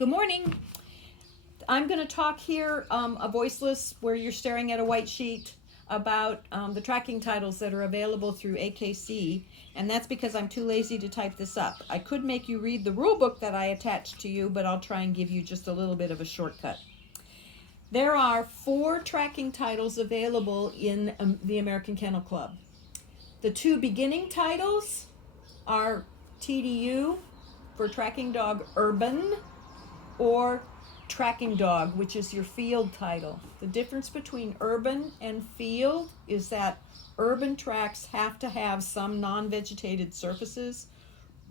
Good morning. I'm going to talk here, a voiceless, where you're staring at a white sheet, about the tracking titles that are available through AKC, and that's because I'm too lazy to type this up. I could make you read the rule book that I attached to you, but I'll try and give you just a little bit of a shortcut. There are 4 tracking titles available in the American Kennel Club. The 2 beginning titles are TDU for Tracking Dog Urban, or Tracking Dog, which is your field title. The difference between urban and field is that urban tracks have to have some non-vegetated surfaces,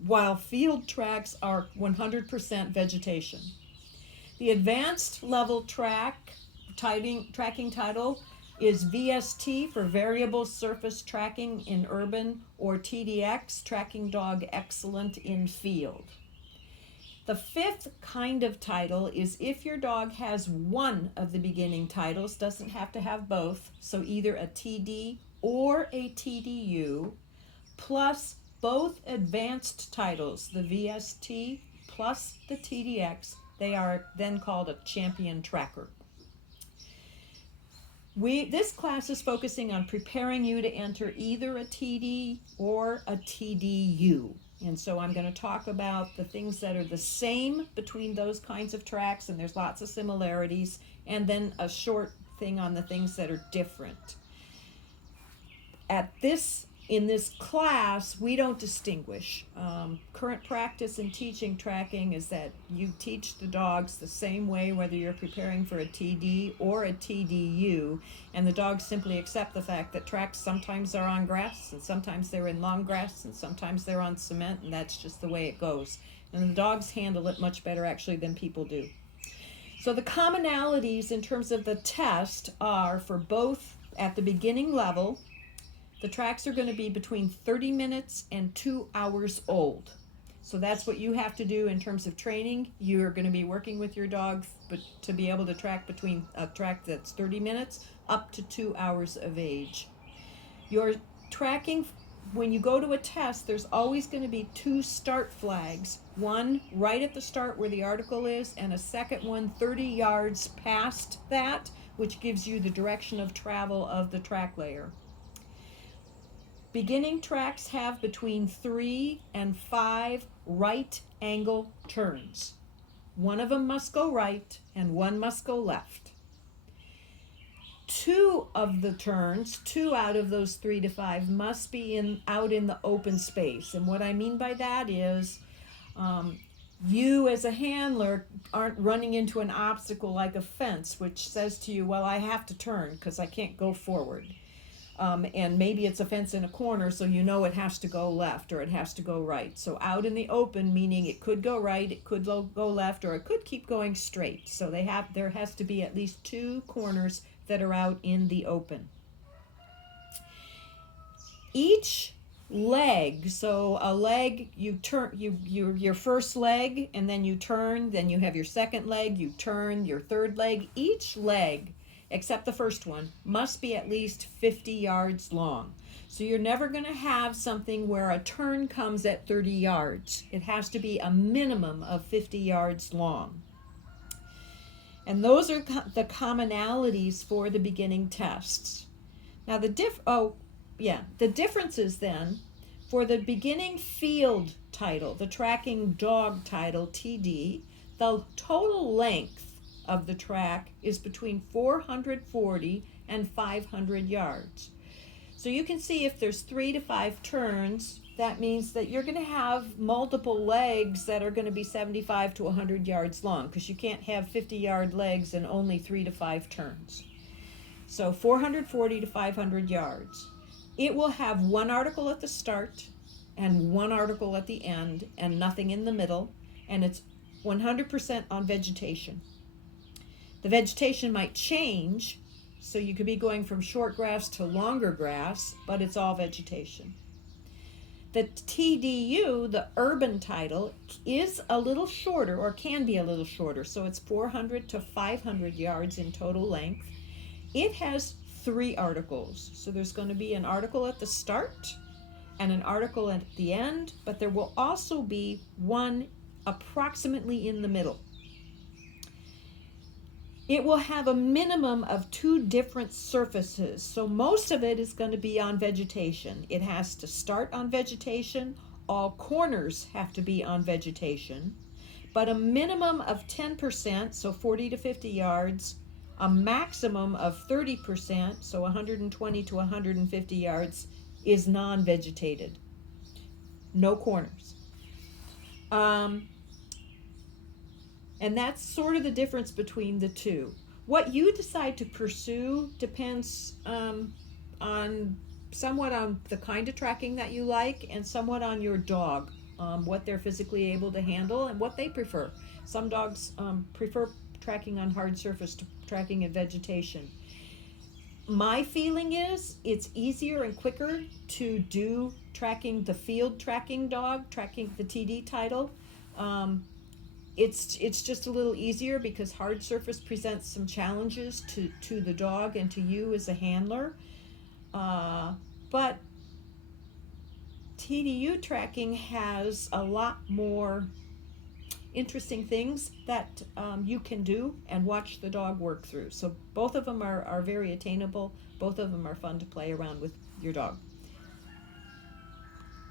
while field tracks are 100% vegetation. The advanced level tracking title is VST for Variable Surface Tracking in Urban, or TDX, Tracking Dog Excellent in Field. The 5th kind of title is if your dog has one of the beginning titles, doesn't have to have both, so either a TD or a TDU, plus both advanced titles, the VST plus the TDX, they are then called a champion tracker. This class is focusing on preparing you to enter either a TD or a TDU. And so I'm going to talk about the things that are the same between those kinds of tracks, and there's lots of similarities, and then a short thing on the things that are different. In this class, we don't distinguish. Current practice in teaching tracking is that you teach the dogs the same way whether you're preparing for a TD or a TDU, and the dogs simply accept the fact that tracks sometimes are on grass, and sometimes they're in long grass, and sometimes they're on cement, and that's just the way it goes. And the dogs handle it much better actually than people do. So the commonalities in terms of the test are for both at the beginning level. The tracks are going to be between 30 minutes and 2 hours old. So that's what you have to do in terms of training. You're going to be working with your dog to be able to track between a track that's 30 minutes up to 2 hours of age. Your tracking, when you go to a test, there's always going to be 2 start flags. One right at the start where the article is, and a second one 30 yards past that, which gives you the direction of travel of the track layer. Beginning tracks have between 3 and 5 right angle turns. One of them must go right and one must go left. 2 of the turns, 2 out of those 3 to 5, must be out in the open space. And what I mean by that is you as a handler aren't running into an obstacle like a fence, which says to you, well, I have to turn because I can't go forward. And maybe it's a fence in a corner, so you know it has to go left or it has to go right. So out in the open, meaning it could go right, it could go left, or it could keep going straight. So there has to be at least 2 corners that are out in the open. Each leg, so a leg, you turn your first leg, and then you turn, then you have your second leg, you turn, your third leg. Each leg, except the first one, must be at least 50 yards long. So you're never going to have something where a turn comes at 30 yards. It has to be a minimum of 50 yards long. And those are the commonalities for the beginning tests. Now the differences then, for the beginning field title, the tracking dog title, TD, the total length of the track is between 440 and 500 yards. So you can see if there's 3 to 5 turns, that means that you're going to have multiple legs that are going to be 75 to 100 yards long, because you can't have 50-yard legs and only 3 to 5 turns. So 440 to 500 yards. It will have 1 article at the start and 1 article at the end and nothing in the middle, and it's 100% on vegetation. The vegetation might change, so you could be going from short grass to longer grass, but it's all vegetation. The TDU, the urban title, is a little shorter, or can be a little shorter, so it's 400 to 500 yards in total length. It has 3 articles, so there's going to be an article at the start and an article at the end, but there will also be one approximately in the middle. It will have a minimum of 2 different surfaces. So most of it is going to be on vegetation. It has to start on vegetation. All corners have to be on vegetation. But a minimum of 10%, so 40 to 50 yards, a maximum of 30%, so 120 to 150 yards, is non-vegetated. No corners. And that's sort of the difference between the two. What you decide to pursue depends somewhat on the kind of tracking that you like and somewhat on your dog, what they're physically able to handle and what they prefer. Some dogs prefer tracking on hard surface to tracking in vegetation. My feeling is it's easier and quicker to do tracking the field tracking dog, tracking the TD title. It's just a little easier because hard surface presents some challenges to the dog and to you as a handler. But TDU tracking has a lot more interesting things that you can do and watch the dog work through. So both of them are very attainable. Both of them are fun to play around with your dog.